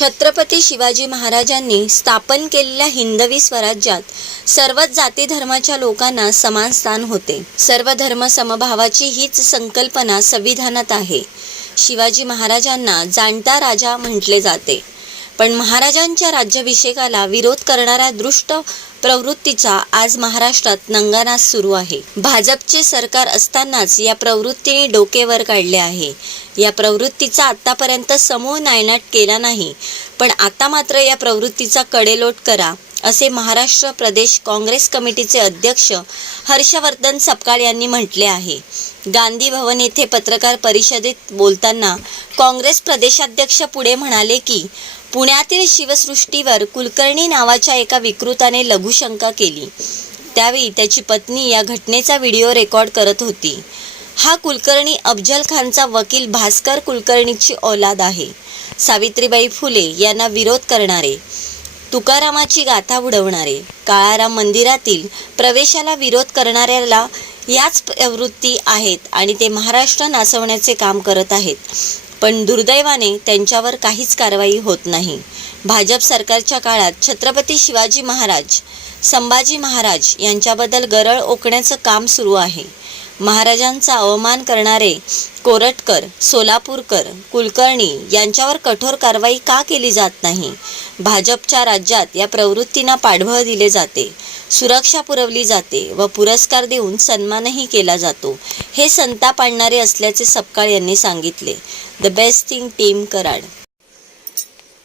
छत्रपती शिवाजी महाराजांनी स्थापन केलेल्या हिंदवी स्वराज्यात सर्वच जाती धर्माच्या लोकांना समान स्थान होते. सर्व धर्म समभावाची हीच संकल्पना संविधानात आहे. शिवाजी महाराजांना जाणता राजा म्हटले जाते. पण महाराजांच्या राज्याभिषेकाला विरोध करणाऱ्या दृष्ट प्रवृत्तीचा आज महाराष्ट्रात नंगानाच सुरू आहे. भाजपचे सरकार असतानाच या प्रवृत्तीने डोके वर काढले आहे. या प्रवृत्तीचा आतापर्यंत समूळ नायनाट केला नाही. पण आता मात्र या प्रवृत्तीचा कडेलोट करा. असे महाराष्ट्र प्रदेश काँग्रेस कमिटीचे अध्यक्ष हर्षवर्धन सपकाळ यांनी म्हटले आहे. गांधी भवन येथे पत्रकार परिषदेत बोलताना काँग्रेस प्रदेशाध्यक्ष पुढे म्हणाले की पुण्यातील शिवसृष्टीवर कुलकर्णी नावाच्या एका विकृताने लघुशंका केली. त्यावेळी त्याची पत्नी या घटनेचा व्हिडिओ रेकॉर्ड करत होती. हा कुलकर्णी अफजल खानचा वकील भास्कर कुलकर्णीची औलाद आहे. सावित्रीबाई फुले यांना विरोध करणारे. तुकारामाची गाथा उडवणारे काळाराम मंदिरातील प्रवेशाला विरोध करणाऱ्याला याच प्रवृत्ती आहेत आणि ते महाराष्ट्र नाचवण्याचे काम करत आहेत. पण दुर्दैवाने त्यांच्यावर काहीच कारवाई होत नाही. भाजप सरकारच्या काळात छत्रपती शिवाजी महाराज संभाजी महाराज यांच्याबद्दल गरळ ओकण्याचं काम सुरू आहे. महाराजांचा अवमान करणारे कोरटकर सोलापूरकर कुलकर्णी यांच्यावर कठोर कारवाई का केली जात नाही? भाजपच्या राज्यात या प्रवृत्तींना पाठबळ दिले जाते सुरक्षा पुरवली जाते व पुरस्कार देऊन सन्मानही केला जातो हे संताप आणणारे असल्याचे सपकाळ यांनी सांगितले. The best thing team Karad.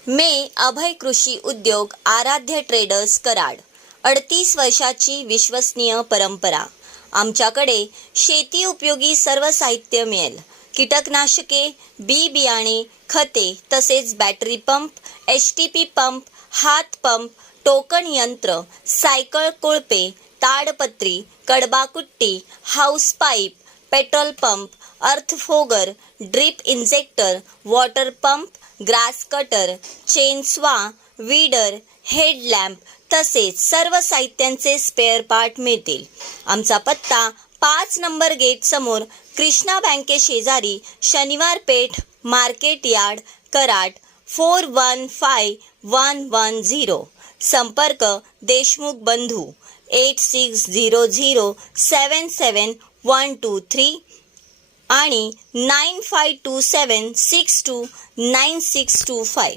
मे अभय कृषी उद्योग आराध्य ट्रेडर्स कराड. अडतीस वर्षाची विश्वसनीय परंपरा. आमच्याकडे शेती उपयोगी सर्व साहित्य मिळेल. कीटकनाशके बी बियाणे खते तसेच battery pump H T P pump हात पंप टोकन यंत्र सायकल कोळपे ताडपत्री कडबाकुट्टी house pipe petrol pump अर्थफोगर drip injector water pump grass cutter chainsaw weeder headlamp तसेच सर्व साहित्यांचे स्पेअर पार्ट मिळतील. आमचा पत्ता पाच नंबर गेट समोर कृष्णा बँके शेजारी Shaniwar Peth market yard Karad four one five one one zero संपर्क देशमुख बंधू eight six zero zero seven seven one two three आणि nine five two seven six two nine six two five